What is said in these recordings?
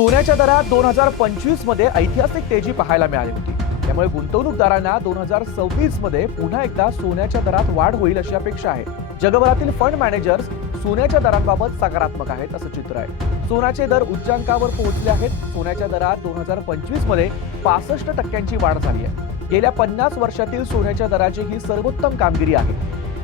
सोन्याच्या दरात दोन हजार पंचवीसमध्ये ऐतिहासिक तेजी पाहायला मिळाली होती. त्यामुळे गुंतवणूकदारांना दोन हजार सव्वीसमध्ये पुन्हा एकदा सोन्याच्या दरात वाढ होईल अशी अपेक्षा आहे. जगभरातील फंड मॅनेजर्स सोन्याच्या दरांबाबत सकारात्मक आहेत असं चित्र आहे. सोन्याचे दर उच्चांकावर पोहोचले आहेत. सोन्याच्या दरात दोन हजार पंचवीसमध्ये पासष्ट टक्क्यांची वाढ झाली आहे. गेल्या पन्नास वर्षातील सोन्याच्या दराची ही सर्वोत्तम कामगिरी आहे.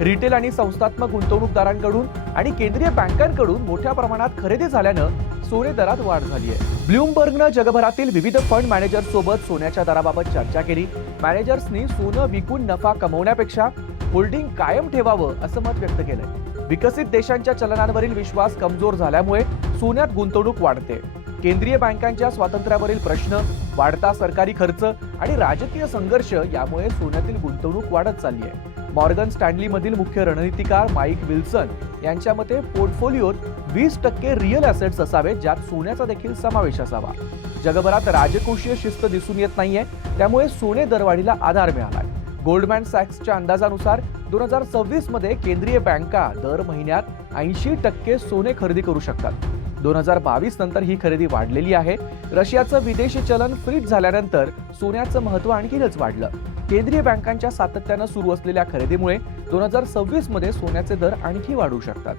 रिटेल आणि संस्थात्मक गुंतवणूकदारांकडून आणि केंद्रीय बँकांकडून मोठ्या प्रमाणात खरेदी झाल्यानं सोने दरात वाढ झाली आहे. ब्लूमबर्गनं जगभरातील विविध फंड मॅनेजर्ससोबत सोन्याच्या दराबाबत चर्चा केली. मॅनेजर्सनी सोनं विकून नफा कमवण्यापेक्षा होल्डिंग कायम ठेवावं असं मत व्यक्त केलंय. विकसित देशांच्या चलनांवरील विश्वास कमजोर झाल्यामुळे सोन्यात गुंतवणूक वाढते. केंद्रीय बँकांच्या स्वातंत्र्यावरील प्रश्न वाढता सरकारी खर्च आणि राजकीय संघर्ष यामुळे सोन्यातील गुंतवणूक वाढत चालली आहे. मॉर्गन स्टँडलीमधील मुख्य रणनीतिकार माईक विल्सन यांच्या मते पोर्टफोलिओत वीस टक्के रिअल ॲसेट्स असावेत ज्यात सोन्याचा देखील समावेश असावा. जगभरात राजकोषीय शिस्त दिसून येत नाहीये त्यामुळे सोने दरवाढीला आधार मिळालाय. गोल्डमॅन सॅक्सच्या अंदाजानुसार दोन हजार सव्वीसमध्ये केंद्रीय बँका दर महिन्यात ऐंशी टक्के सोने खरेदी करू शकतात. दोन हजार बावीस नंतर ही खरेदी वाढलेली आहे. रशियाचं विदेशी चलन फ्रीज झाल्यानंतर सोन्याचं महत्त्व आणखीनच वाढलं. केंद्रीय बँकांच्या सातत्यानं सुरू असलेल्या खरेदीमुळे दोन हजार सव्वीसमध्ये सोन्याचे दर आणखी वाढू शकतात.